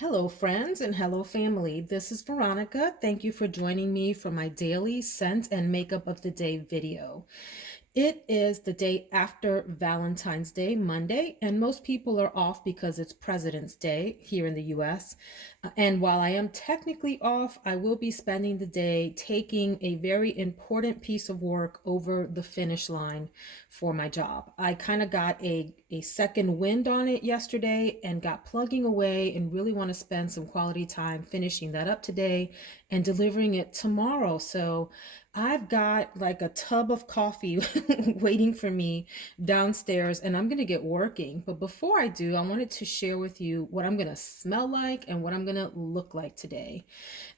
Hello, friends, and hello, family. This is Veronica. Thank you for joining me for my daily scent and makeup of the day video. It is the day after Valentine's Day, Monday, and most people are off because it's President's Day here in the US. And while I am technically off, I will be spending the day taking a very important piece of work over the finish line for my job. I kind of got a second wind on it yesterday and got plugging away and really want to spend some quality time finishing that up today and delivering it tomorrow. So I've got like a tub of coffee waiting for me downstairs and I'm going to get working. But before I do, I wanted to share with you what I'm going to smell like and what I'm going to look like today.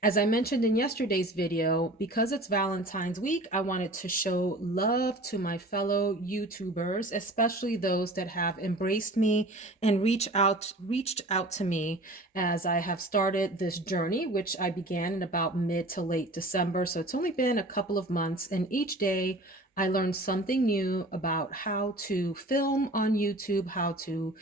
As I mentioned in yesterday's video, because it's Valentine's week, I wanted to show love to my fellow YouTubers, especially those that have embraced me and reached out to me as I have started this journey, which I began in about mid to late December. So it's only been a couple of months, and each day I learned something new about how to film on YouTube, how to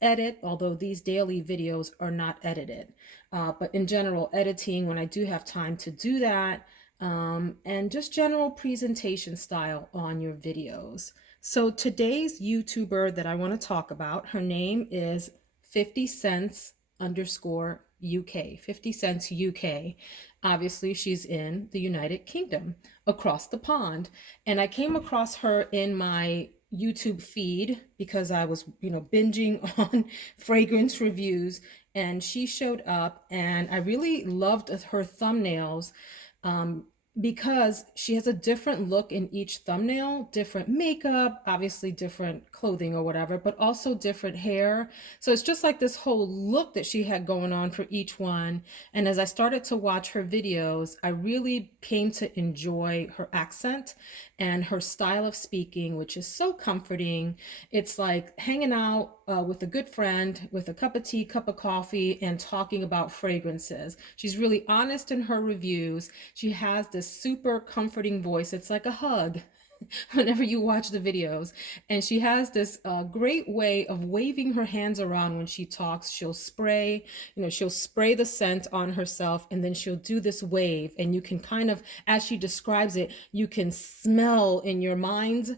edit, although these daily videos are not edited. But in general, editing when I do have time to do that, and just general presentation style on your videos. So today's YouTuber that I want to talk about, her name is 50 cents underscore UK, 50 cents UK. Obviously, she's in the United Kingdom, across the pond. And I came across her in my YouTube feed because I was, binging on fragrance reviews, and she showed up, and I really loved her thumbnails. Um, because she has a different look in each thumbnail, different makeup, obviously different clothing or whatever, but also different hair. So it's just like this whole look that she had going on for each one. And as I started to watch her videos, I really came to enjoy her accent and her style of speaking, which is so comforting. It's like hanging out with a good friend with a cup of tea, cup of coffee, and talking about fragrances. She's really honest in her reviews. She has this super comforting voice. It's like a hug whenever you watch the videos. And she has this great way of waving her hands around when she talks. She'll spray the scent on herself, and then she'll do this wave. And you can kind of, as she describes it, you can smell in your mind's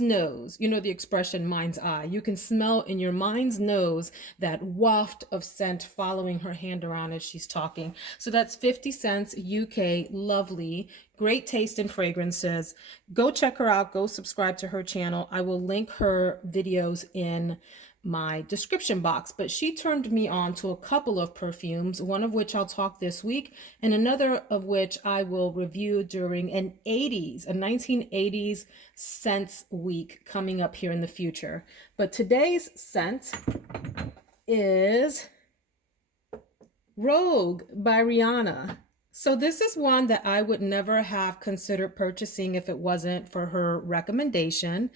nose, the expression mind's eye. You can smell in your mind's nose that waft of scent following her hand around as she's talking. So that's 50 cents UK. Lovely, great taste in fragrances. Go check her out. Go subscribe to her channel. I will link her videos in my description box. But she turned me on to a couple of perfumes, one of which I'll talk this week, and another of which I will review during a 1980s scents week coming up here in the future. But today's scent is Rogue by Rihanna. So this is one that I would never have considered purchasing if it wasn't for her recommendation.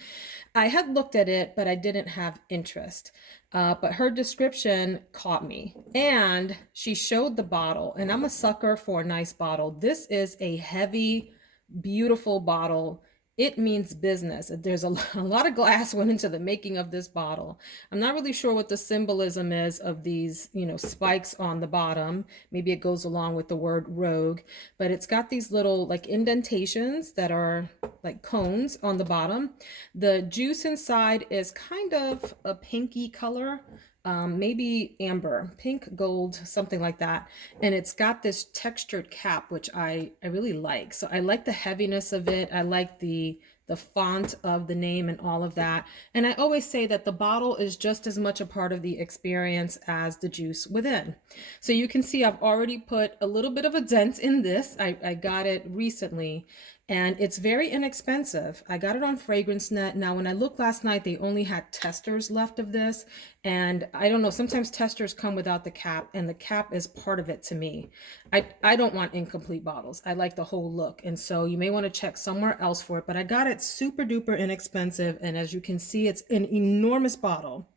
I had looked at it, but I didn't have interest. But her description caught me, and she showed the bottle, and I'm a sucker for a nice bottle. This is a heavy, beautiful bottle. It means business. There's a lot of glass went into the making of this bottle. I'm not really sure what the symbolism is of these, spikes on the bottom. Maybe it goes along with the word rogue, but it's got these little like indentations that are like cones on the bottom. The juice inside is kind of a pinky color. Maybe amber, pink, gold, something like that. And it's got this textured cap, which I really like. So I like the heaviness of it. I like the font of the name and all of that. And I always say that the bottle is just as much a part of the experience as the juice within. So you can see I've already put a little bit of a dent in this. I got it recently, and it's very inexpensive. I got it on FragranceNet. Now, when I looked last night, they only had testers left of this. And I don't know, sometimes testers come without the cap, and the cap is part of it to me. I don't want incomplete bottles. I like the whole look. And so you may want to check somewhere else for it, but I got it super duper inexpensive. And as you can see, it's an enormous bottle.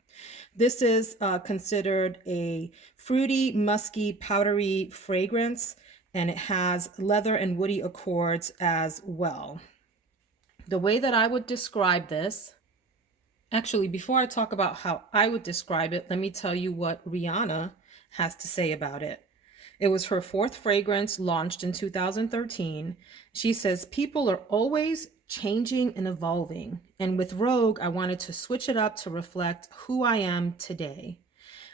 This is considered a fruity, musky, powdery fragrance, and it has leather and woody accords as well. The way that I would describe this, actually, before I talk about how I would describe it, let me tell you what Rihanna has to say about it. It was her fourth fragrance, launched in 2013. She says, people are always changing and evolving. And with Rogue, I wanted to switch it up to reflect who I am today.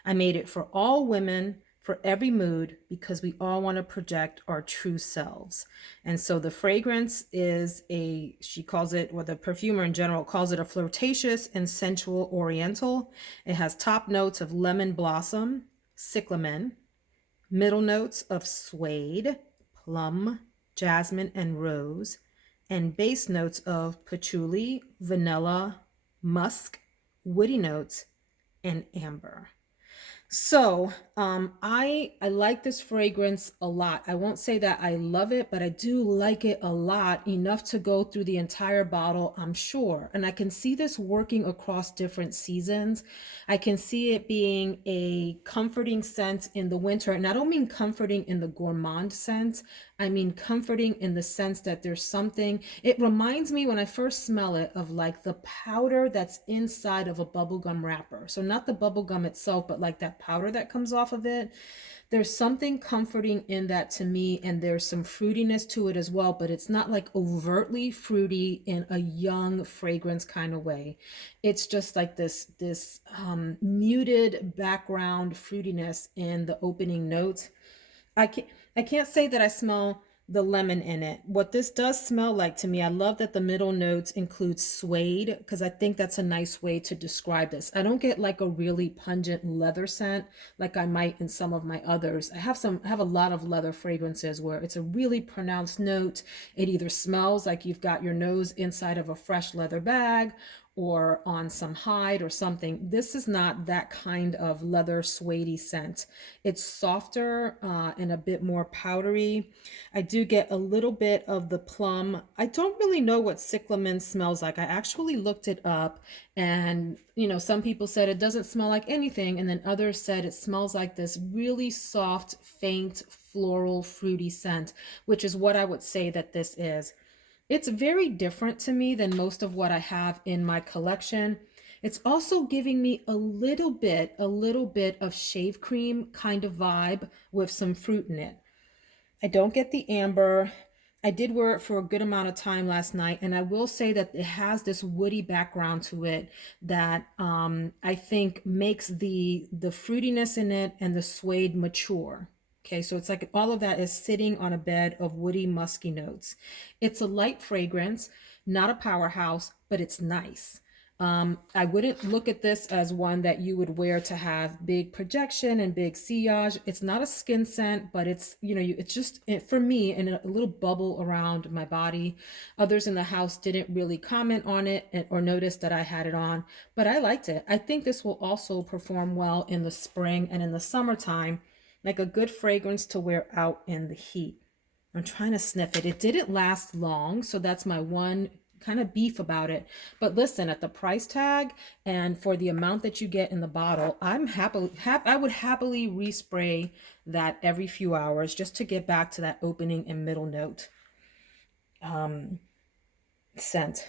I made it for all women, for every mood, because we all want to project our true selves. And so the fragrance is she calls it, or the perfumer in general calls it, a flirtatious and sensual oriental. It has top notes of lemon blossom, cyclamen, middle notes of suede, plum, jasmine, and rose, and base notes of patchouli, vanilla, musk, woody notes, and amber. So I like this fragrance a lot. I won't say that I love it, but I do like it a lot, enough to go through the entire bottle, I'm sure. And I can see this working across different seasons. I can see it being a comforting scent in the winter. And I don't mean comforting in the gourmand sense. I mean comforting in the sense that there's something, it reminds me when I first smell it of like the powder that's inside of a bubblegum wrapper. So not the bubblegum itself, but like that powder that comes off of it. There's something comforting in that to me, and there's some fruitiness to it as well, but it's not like overtly fruity in a young fragrance kind of way. It's just like this muted background fruitiness in the opening notes. I can't I can't say that I smell the lemon in it. What this does smell like to me, I love that the middle notes include suede, because I think that's a nice way to describe this. I don't get like a really pungent leather scent like I might in some of my others. I have a lot of leather fragrances where it's a really pronounced note. It either smells like you've got your nose inside of a fresh leather bag or on some hide or something. This is not that kind of leather suede scent. It's softer and a bit more powdery. I do get a little bit of the plum. I don't really know what cyclamen smells like. I actually looked it up, and some people said it doesn't smell like anything, and then others said it smells like this really soft, faint, floral, fruity scent, which is what I would say that this is. It's very different to me than most of what I have in my collection. It's also giving me a little bit of shave cream kind of vibe with some fruit in it. I don't get the amber. I did wear it for a good amount of time last night, and I will say that it has this woody background to it that I think makes the fruitiness in it and the suede mature. Okay, so it's like all of that is sitting on a bed of woody, musky notes. It's a light fragrance, not a powerhouse, but it's nice. I wouldn't look at this as one that you would wear to have big projection and big sillage. It's not a skin scent, but it's just for me, and a little bubble around my body. Others in the house didn't really comment on it or notice that I had it on, but I liked it. I think this will also perform well in the spring and in the summertime, like a good fragrance to wear out in the heat. I'm trying to sniff it. It didn't last long, so that's my one kind of beef about it. But listen, at the price tag and for the amount that you get in the bottle, I would happily respray that every few hours just to get back to that opening and middle note scent.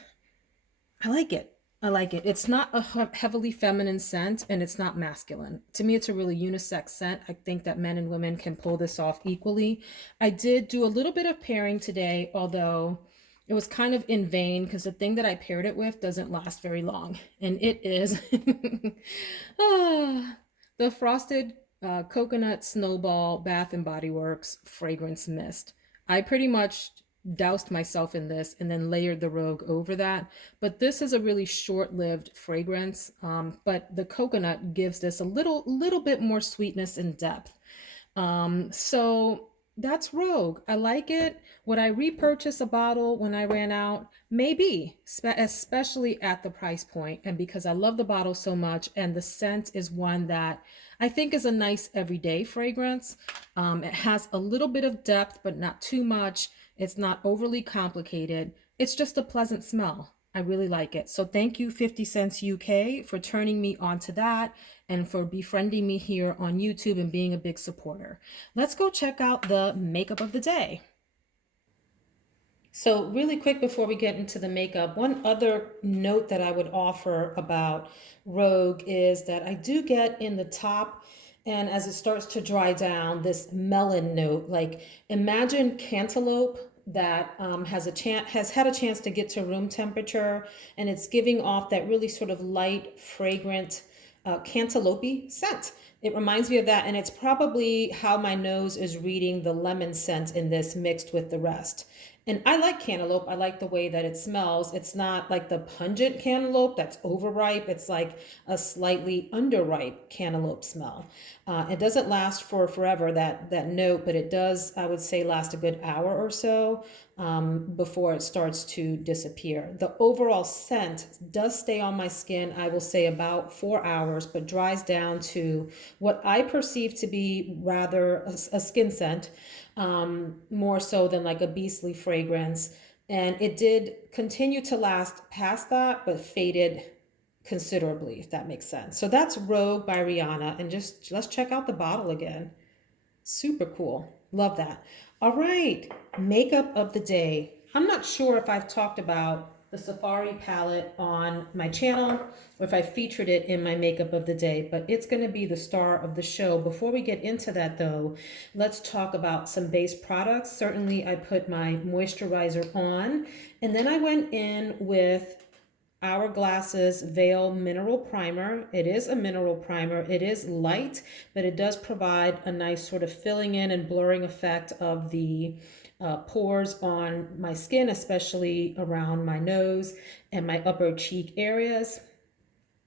I like it. I like it. It's not a heavily feminine scent, and it's not masculine. To me, it's a really unisex scent. I think that men and women can pull this off equally. I did do a little bit of pairing today, although it was kind of in vain because the thing that I paired it with doesn't last very long. And it is the Frosted Coconut Snowball Bath and Body Works Fragrance Mist. I pretty much doused myself in this and then layered the Rogue over that. But this is a really short-lived fragrance. But the coconut gives this a little bit more sweetness and depth. So that's Rogue. I like it. Would I repurchase a bottle when I ran out? Maybe, especially at the price point, and because I love the bottle so much, and the scent is one that I think is a nice everyday fragrance. It has a little bit of depth, but not too much. It's not overly complicated. It's just a pleasant smell. I really like it. So thank you, 50 Cents UK, for turning me onto that and for befriending me here on YouTube and being a big supporter. Let's go check out the makeup of the day. So really quick before we get into the makeup, one other note that I would offer about Rogue is that I do get in the top And as it starts to dry down, this melon note, like imagine cantaloupe that has had a chance to get to room temperature, and it's giving off that really sort of light, fragrant, cantaloupe scent. It reminds me of that, and it's probably how my nose is reading the lemon scent in this mixed with the rest. And I like cantaloupe. I like the way that it smells. It's not like the pungent cantaloupe that's overripe. It's like a slightly underripe cantaloupe smell. It doesn't last for forever, that note, but it does, I would say, last a good hour or so before it starts to disappear. The overall scent does stay on my skin, I will say, about 4 hours, but dries down to what I perceive to be rather a skin scent, more so than like a beastly fragrance. And it did continue to last past that, but faded considerably, if that makes sense. So that's Rogue by Rihanna. And just let's check out the bottle again. Super cool. Love that. All right, makeup of the day. I'm not sure if I've talked about the Safari palette on my channel or if I featured it in my makeup of the day, but it's going to be the star of the show. Before we get into that though, let's talk about some base products. Certainly I put my moisturizer on, and then I went in with Hourglass's Veil Mineral Primer. It is a mineral primer. It is light, but it does provide a nice sort of filling in and blurring effect of the pores on my skin, especially around my nose and my upper cheek areas.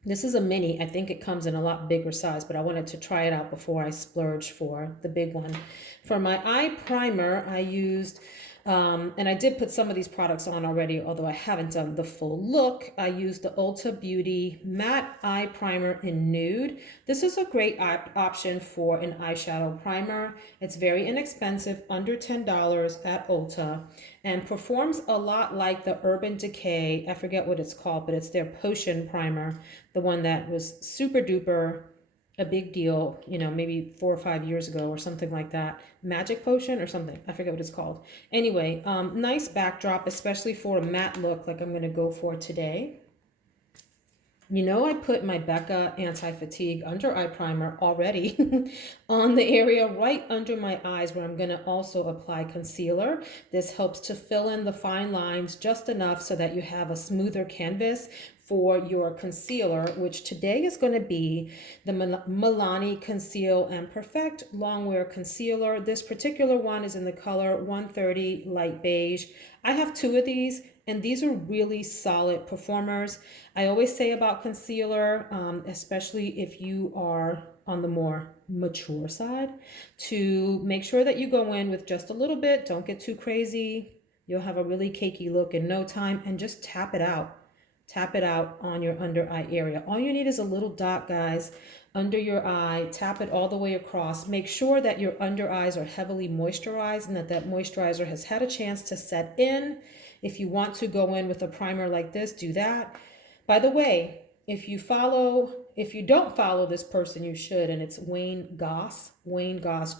This is a mini. I think it comes in a lot bigger size, but I wanted to try it out before I splurge for the big one. For my eye primer, I used, and I did put some of these products on already, although I haven't done the full look. I used the Ulta Beauty Matte Eye Primer in Nude. This is a great option for an eyeshadow primer. It's very inexpensive, under $10 at Ulta, and performs a lot like the Urban Decay, I forget what it's called, but it's their Potion Primer, the one that was super duper a big deal, maybe 4 or 5 years ago or something like that. Magic Potion or something. I forget what it's called. Anyway, nice backdrop, especially for a matte look like I'm going to go for today. I put my Becca Anti-Fatigue Under Eye Primer already on the area right under my eyes, where I'm going to also apply concealer. This helps to fill in the fine lines just enough so that you have a smoother canvas for your concealer, which today is going to be the Milani Conceal and Perfect Longwear Concealer. This particular one is in the color 130 Light Beige. I have 2 of these, and these are really solid performers. I always say about concealer, especially if you are on the more mature side, to make sure that you go in with just a little bit. Don't get too crazy. You'll have a really cakey look in no time, and just tap it out. Tap it out on your under eye area. All you need is a little dot, guys, under your eye. Tap it all the way across. Make sure that your under eyes are heavily moisturized and that moisturizer has had a chance to set in. If you want to go in with a primer like this, do that. By the way, if you don't follow this person, you should, and it's Wayne Goss, Goss,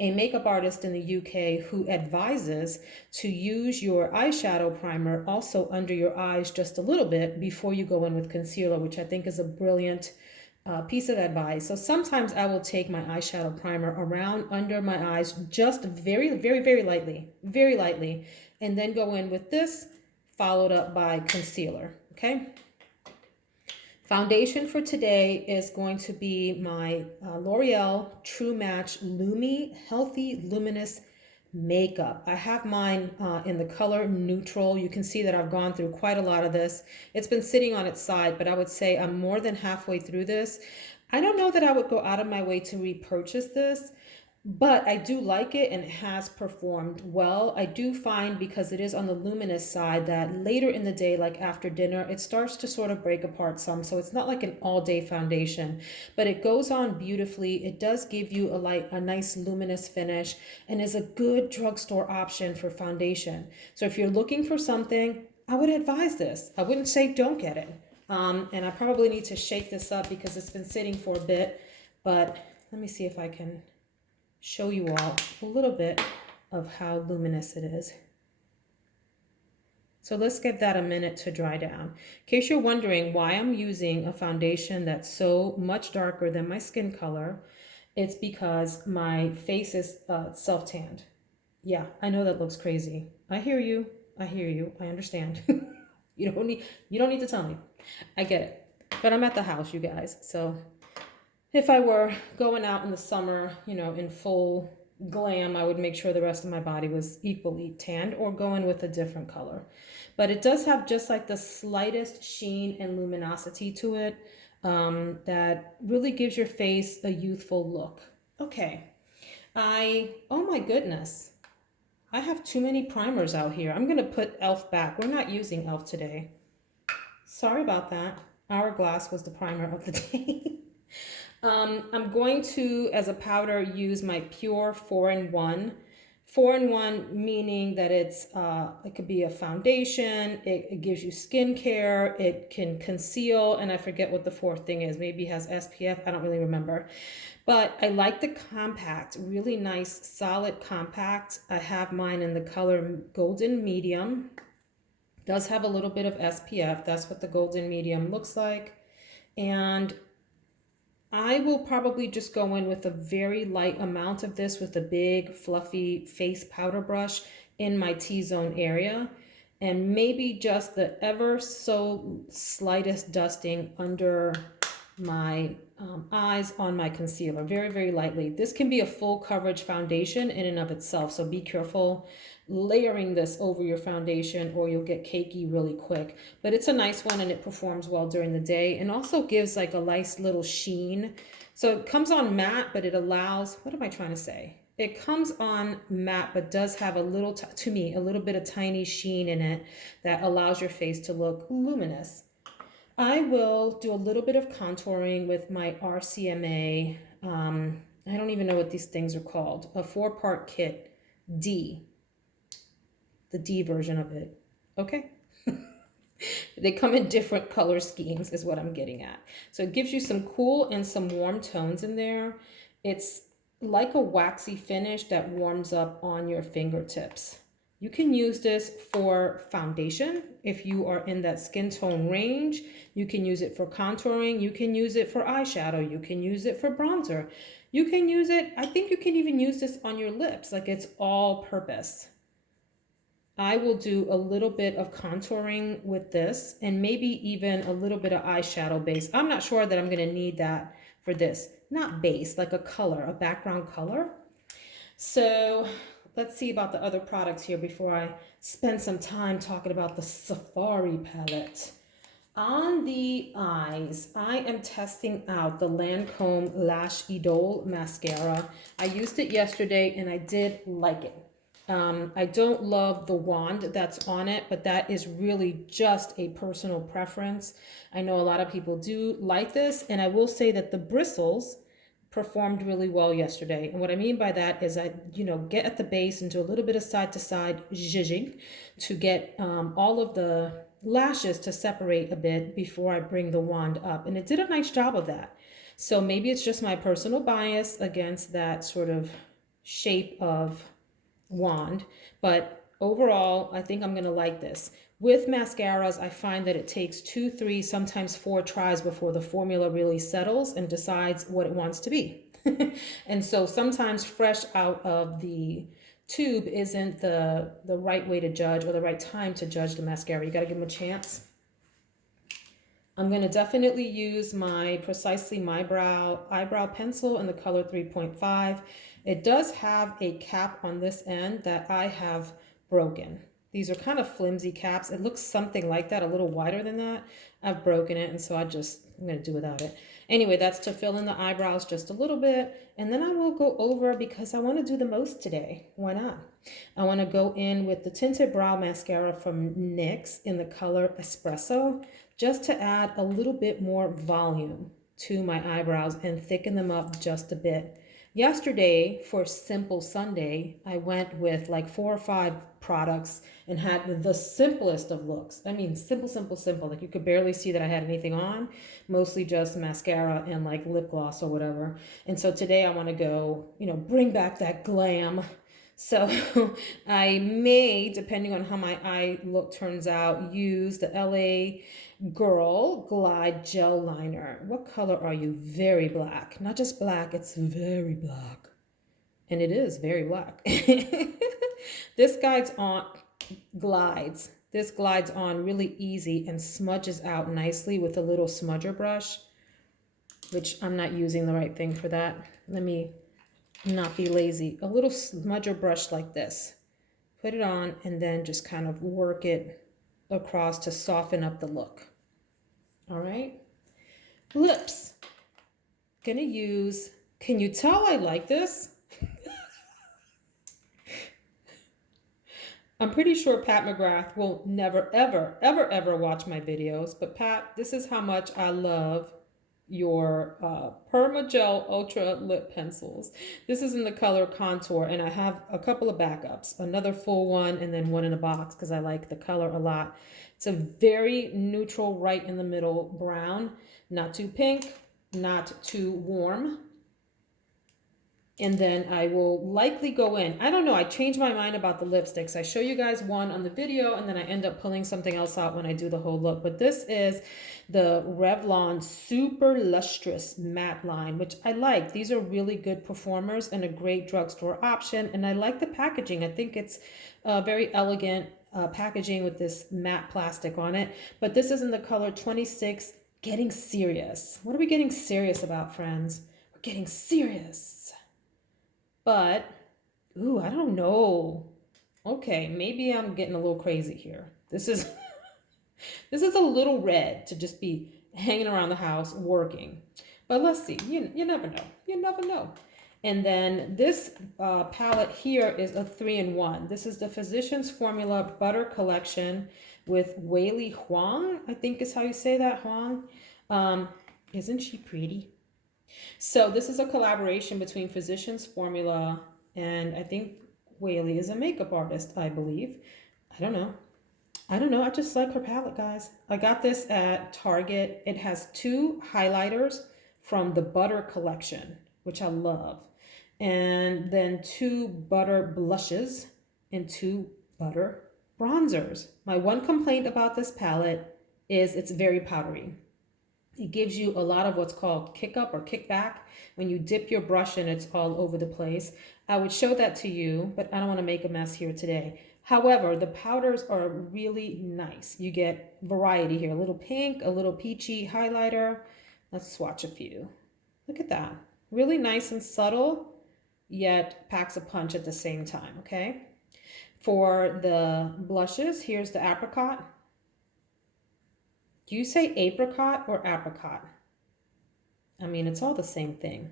a makeup artist in the UK who advises to use your eyeshadow primer also under your eyes just a little bit before you go in with concealer, which I think is a brilliant piece of advice. So sometimes I will take my eyeshadow primer around under my eyes just very, very, very lightly, and then go in with this, followed up by concealer, okay? Foundation for today is going to be my L'Oreal True Match Lumi Healthy Luminous Makeup. I have mine in the color neutral. You can see that I've gone through quite a lot of this. It's been sitting on its side, but I would say I'm more than halfway through this. I don't know that I would go out of my way to repurchase this, but I do like it, and it has performed well. I do find, because it is on the luminous side, that later in the day, like after dinner, it starts to sort of break apart some. So it's not like an all-day foundation, but it goes on beautifully. It does give you a nice luminous finish, and is a good drugstore option for foundation. So if you're looking for something, I would advise this. I wouldn't say don't get it. And I probably need to shake this up because it's been sitting for a bit, but let me see if I can show you all a little bit of how luminous it is. So let's give that a minute to dry down. In case you're wondering why I'm using a foundation that's so much darker than my skin color, it's because my face is self-tanned. Yeah, I know that looks crazy. I hear you. I hear you. I understand. You don't need to tell me. I get it. But I'm at the house, you guys. So if I were going out in the summer, in full glam, I would make sure the rest of my body was equally tanned or go in with a different color. But it does have just like the slightest sheen and luminosity to it that really gives your face a youthful look. Okay. Oh my goodness. I have too many primers out here. I'm going to put e.l.f. back. We're not using e.l.f. today. Sorry about that. Hourglass was the primer of the day. I'm going to, as a powder, use my Pure 4-in-1. 4-in-1 meaning that it could be a foundation, it gives you skincare, it can conceal, and I forget what the fourth thing is. Maybe it has SPF, I don't really remember. But I like the compact, really nice, solid compact. I have mine in the color Golden Medium. Does have a little bit of SPF. That's what the Golden Medium looks like. And I will probably just go in with a very light amount of this with a big fluffy face powder brush in my T-zone area. And maybe just the ever so slightest dusting under my eyes on my concealer, very, very lightly. This can be a full coverage foundation in and of itself, so be careful layering this over your foundation or you'll get cakey really quick. But it's a nice one and it performs well during the day and also gives like a nice little sheen. So it comes on matte, but it allows, what am I trying to say? It comes on matte, but does have a little, to me, a little bit of tiny sheen in it that allows your face to look luminous. I will do a little bit of contouring with my RCMA. I don't even know what these things are called. A 4-part kit, D. The D version of it. Okay. They come in different color schemes is what I'm getting at. So it gives you some cool and some warm tones in there. It's like a waxy finish that warms up on your fingertips. You can use this for foundation if you are in that skin tone range. You can use it for contouring. You can use it for eyeshadow. You can use it for bronzer. You can use it, I think you can even use this on your lips. Like it's all purpose. I will do a little bit of contouring with this and maybe even a little bit of eyeshadow base. I'm not sure that I'm going to need that for this. Not base, like a color, a background color. So let's see about the other products here before I spend some time talking about the Safari palette. On the eyes, I am testing out the Lancome Lash Idole mascara. I used it yesterday and I did like it. I don't love the wand that's on it, but that is really just a personal preference. I know a lot of people do like this, and I will say that the bristles performed really well yesterday. And what I mean by that is I, get at the base and do a little bit of side to side zhizhing to get all of the lashes to separate a bit before I bring the wand up. And it did a nice job of that. So maybe it's just my personal bias against that sort of shape of wand, but overall I think I'm going to like this. With mascaras, I find that it takes 2, 3, sometimes 4 tries before the formula really settles and decides what it wants to be. And so sometimes fresh out of the tube isn't the right way to judge or the right time to judge the mascara. You got to give them a chance. I'm going to definitely use my Precisely My Brow eyebrow pencil in the color 3.5. It does have a cap on this end that I have broken. These are kind of flimsy caps. It looks something like that, a little wider than that. I've broken it, and so I'm going to do without it. Anyway, that's to fill in the eyebrows just a little bit. And then I will go over, because I want to do the most today. Why not? I want to go in with the Tinted Brow Mascara from NYX in the color Espresso, just to add a little bit more volume to my eyebrows and thicken them up just a bit. Yesterday, for Simple Sunday, I went with like 4 or 5 products and had the simplest of looks. I mean, simple, simple, simple. Like you could barely see that I had anything on, mostly just mascara and like lip gloss or whatever. And so today I want to go, bring back that glam. So I may, depending on how my eye look turns out, use the LA Girl Glide Gel Liner. What color are you? Very black. Not just black, it's very black. And it is very black. This glides. This glides on really easy and smudges out nicely with a little smudger brush, which I'm not using the right thing for that. Let me not be lazy. A little smudger brush like this. Put it on and then just kind of work it across to soften up the look. All right. Lips. Gonna use, can you tell I like this? I'm pretty sure Pat McGrath will never, ever, ever, ever watch my videos. But Pat, this is how much I love your Permagel Ultra Lip Pencils. This is in the color Contour, and I have a couple of backups, another full one and then one in a box because I like the color a lot. It's a very neutral, right in the middle brown, not too pink, not too warm. And then I will likely go in. I don't know. I changed my mind about the lipsticks. I show you guys one on the video and then I end up pulling something else out when I do the whole look. But this is the Revlon Super Lustrous Matte line, which I like. These are really good performers and a great drugstore option. And I like the packaging. I think it's very elegant packaging with this matte plastic on it. But this is in the color 26, Getting Serious. What are we getting serious about, friends? We're getting serious. But, ooh, I don't know. Okay, maybe I'm getting a little crazy here. This is this is a little red to just be hanging around the house working. But let's see. You never know. You never know. And then this palette here is a 3-in-1. This is the Physicians Formula Butter Collection with Weili Huang, I think is how you say that, Huang. Isn't she pretty? So this is a collaboration between Physicians Formula and I think Weili is a makeup artist, I believe. I don't know. I just like her palette, guys. I got this at Target. It has 2 highlighters from the Butter collection, which I love. And then 2 butter blushes and 2 butter bronzers. My one complaint about this palette is it's very powdery. It gives you a lot of what's called kick up or kick back. When you dip your brush in, it's all over the place. I would show that to you, but I don't want to make a mess here today. However, the powders are really nice. You get variety here. A little pink, a little peachy highlighter. Let's swatch a few. Look at that. Really nice and subtle, yet packs a punch at the same time, okay? For the blushes, here's the apricot. Do you say apricot or apricot? I mean, it's all the same thing.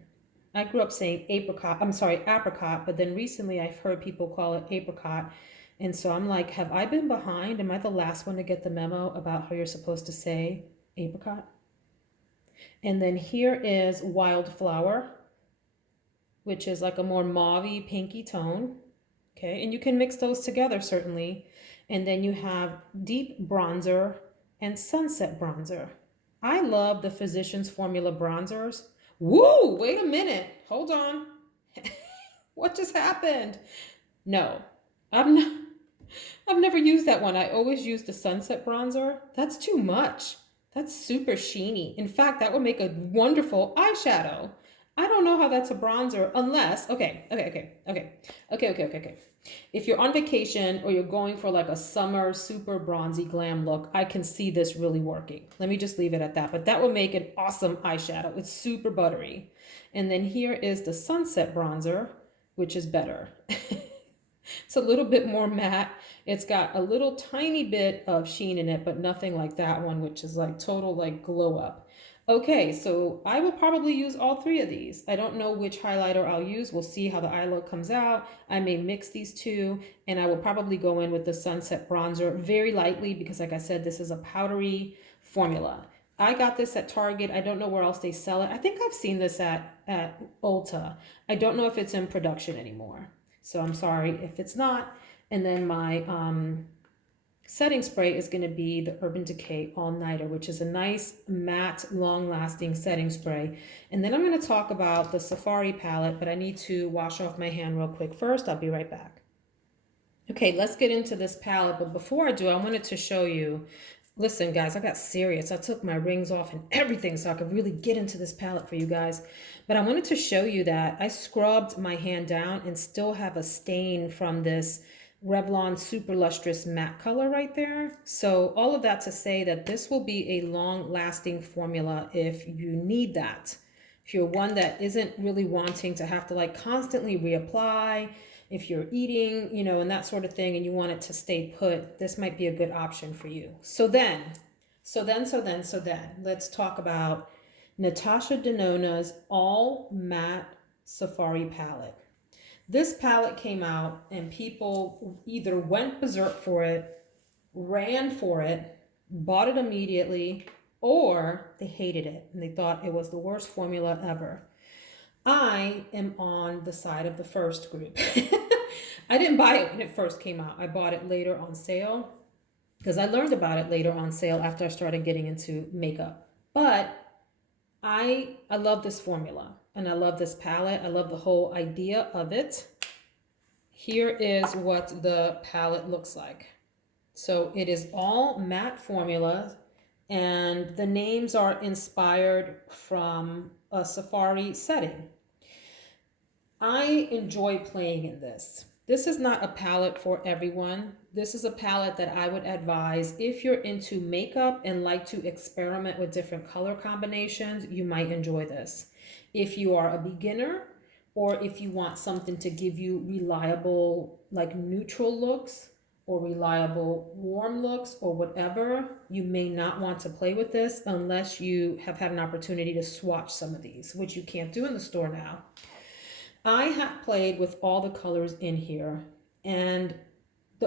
I grew up saying apricot, but then recently I've heard people call it apricot. And so I'm like, have I been behind? Am I the last one to get the memo about how you're supposed to say apricot? And then here is Wildflower, which is like a more mauve-y, pinky tone. Okay, and you can mix those together certainly. And then you have Deep Bronzer and Sunset Bronzer. I love the Physicians Formula bronzers. Woo, wait a minute. Hold on. What just happened? No, I've never used that one. I always use the Sunset Bronzer. That's too much. That's super sheeny. In fact, that would make a wonderful eyeshadow. I don't know how that's a bronzer unless, okay. If you're on vacation or you're going for like a summer super bronzy glam look, I can see this really working. Let me just leave it at that. But that will make an awesome eyeshadow. It's super buttery. And then here is the Sunset Bronzer, which is better. It's a little bit more matte. It's got a little tiny bit of sheen in it, but nothing like that one, which is like total like glow up. Okay, so I will probably use all 3 of these. I don't know which highlighter I'll use. We'll see how the eye look comes out. I may mix these 2, and I will probably go in with the Sunset Bronzer very lightly because, like I said, this is a powdery formula. I got this at Target. I don't know where else they sell it. I think I've seen this at Ulta. I don't know if it's in production anymore. So I'm sorry if it's not. And then my setting spray is going to be the Urban Decay All Nighter, which is a nice matte, long-lasting setting spray. And then I'm going to talk about the Safari palette, but I need to wash off my hand real quick first. I'll be right back. Okay, let's get into this palette. But before I do, I wanted to show you. Listen, guys, I got serious. I took my rings off and everything so I could really get into this palette for you guys. But I wanted to show you that I scrubbed my hand down and still have a stain from this Revlon Super Lustrous Matte color right there. So all of that to say that this will be a long-lasting formula if you need that. If you're one that isn't really wanting to have to like constantly reapply, if you're eating, and that sort of thing, and you want it to stay put, this might be a good option for you. So then, let's talk about Natasha Denona's All Matte Safari palette. This palette came out and people either went berserk for it, ran for it, bought it immediately, or they hated it and they thought it was the worst formula ever. I am on the side of the first group. I didn't buy it when it first came out. I bought it later on sale because I learned about it later on sale after I started getting into makeup. But I love this formula and I love this palette. I love the whole idea of it. Here is what the palette looks like. So it is all matte formulas and the names are inspired from a safari setting. I enjoy playing in this. This is not a palette for everyone. This is a palette that I would advise if you're into makeup and like to experiment with different color combinations, you might enjoy this. If you are a beginner or if you want something to give you reliable like neutral looks or reliable warm looks or whatever, you may not want to play with this unless you have had an opportunity to swatch some of these, which you can't do in the store now. I have played with all the colors in here, and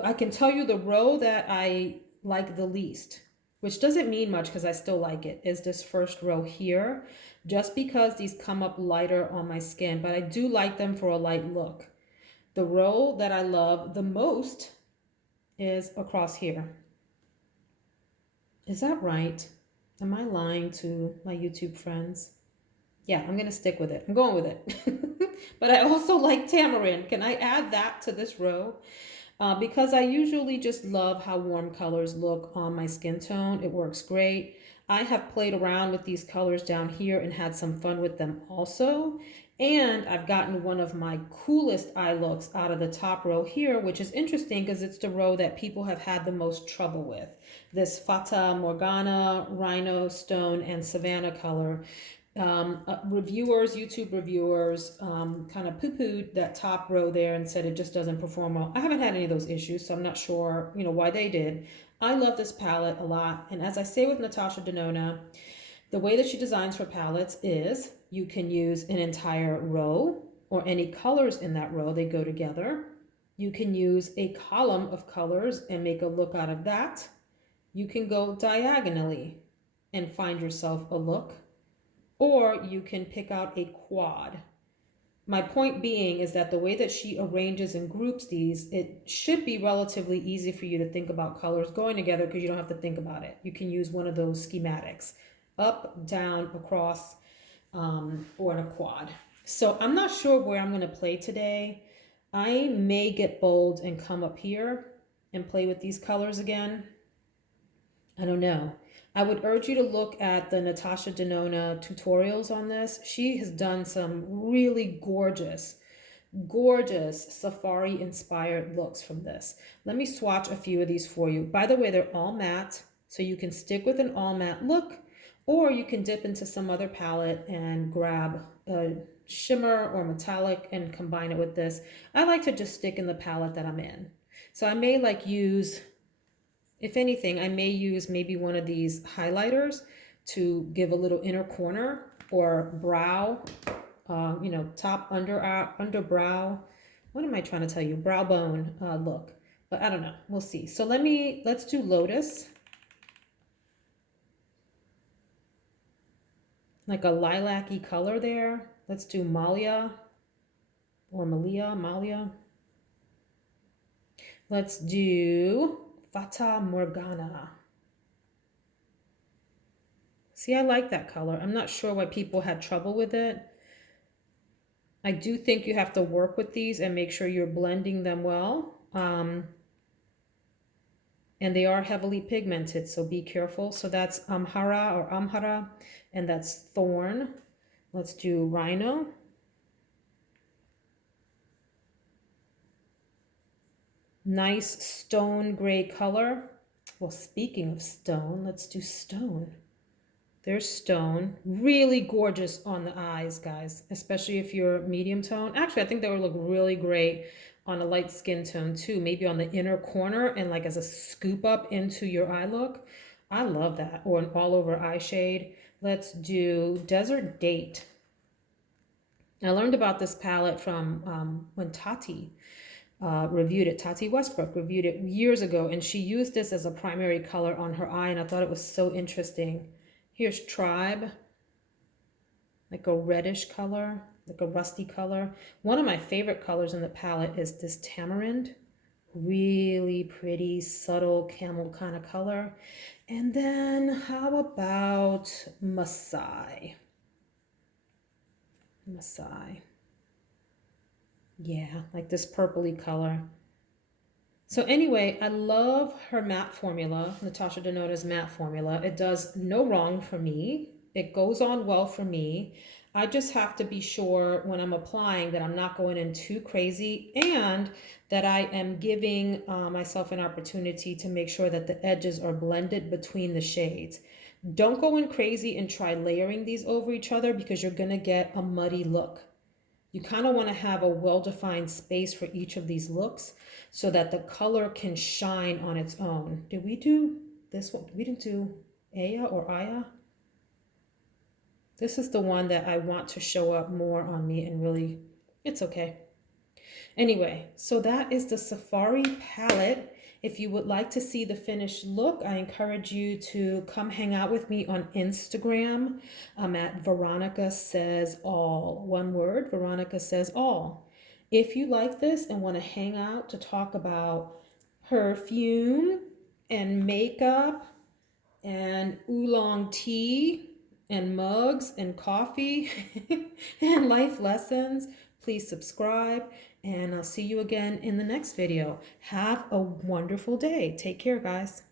I can tell you the row that I like the least, which doesn't mean much because I still like it, is this first row here, just because these come up lighter on my skin, but I do like them for a light look. The row that I love the most is across here. Is that right? Am I lying to my YouTube friends? Yeah, I'm going to stick with it. I'm going with it. But I also like tamarind. Can I add that to this row? Because I usually just love how warm colors look on my skin tone. It works great. I have played around with these colors down here and had some fun with them also. And I've gotten one of my coolest eye looks out of the top row here, which is interesting because it's the row that people have had the most trouble with. This Fata Morgana, Rhinestone, and Savannah color. YouTube reviewers, kind of poo-pooed that top row there and said it just doesn't perform well. I haven't had any of those issues, so I'm not sure, why they did. I love this palette a lot. And as I say with Natasha Denona, the way that she designs her palettes is you can use an entire row or any colors in that row, they go together. You can use a column of colors and make a look out of that. You can go diagonally and find yourself a look. Or you can pick out a quad. My point being is that the way that she arranges and groups these, it should be relatively easy for you to think about colors going together because you don't have to think about it. You can use one of those schematics, up, down, across, or in a quad. So I'm not sure where I'm going to play today. I may get bold and come up here and play with these colors again. I don't know. I would urge you to look at the Natasha Denona tutorials on this. She has done some really gorgeous safari inspired looks from this. Let me swatch a few of these for you. By the way, they're all matte, so you can stick with an all matte look, or you can dip into some other palette and grab a shimmer or metallic and combine it with this. I like to just stick in the palette that I'm in. So I may use, if anything, I may use maybe one of these highlighters to give a little inner corner or brow, top underbrow. What am I trying to tell you? Brow bone look. But I don't know. We'll see. So let's do Lotus. Like a lilac-y color there. Let's do Malia or Malia. Let's do Fata Morgana. See, I like that color. I'm not sure why people had trouble with it. I do think you have to work with these and make sure you're blending them well. And they are heavily pigmented, so be careful. So that's Amhara, and that's Thorn. Let's do Rhino. Nice stone gray color. Well, speaking of stone, let's do Stone. There's Stone. Really gorgeous on the eyes, guys, especially if you're medium tone. Actually, I think they would look really great on a light skin tone too, maybe on the inner corner and like as a scoop up into your eye look. I love that. Or an all over eye shade. Let's do Desert Date. I learned about this palette from when Tati reviewed it. Tati Westbrook reviewed it years ago, and she used this as a primary color on her eye, and I thought it was so interesting. Here's Tribe, like a reddish color, like a rusty color. One of my favorite colors in the palette is this Tamarind. Really pretty, subtle camel kind of color. And then how about Masai? Masai. Yeah, like this purpley color. So anyway, I love her matte formula, Natasha Denona's matte formula. It does no wrong for me. It goes on well for me. I just have to be sure when I'm applying that I'm not going in too crazy and that I am giving myself an opportunity to make sure that the edges are blended between the shades. Don't go in crazy and try layering these over each other because you're going to get a muddy look. You kind of want to have a well-defined space for each of these looks so that the color can shine on its own. Did we do this one? We didn't do Aya or Aya? This is the one that I want to show up more on me and really, it's okay. Anyway, so that is the Safari palette. If you would like to see the finished look, I encourage you to come hang out with me on Instagram. I'm at Veronica Says All. One word, Veronica Says All. If you like this and want to hang out to talk about perfume and makeup and oolong tea and mugs and coffee and life lessons, please subscribe, and I'll see you again in the next video. Have a wonderful day. Take care, guys.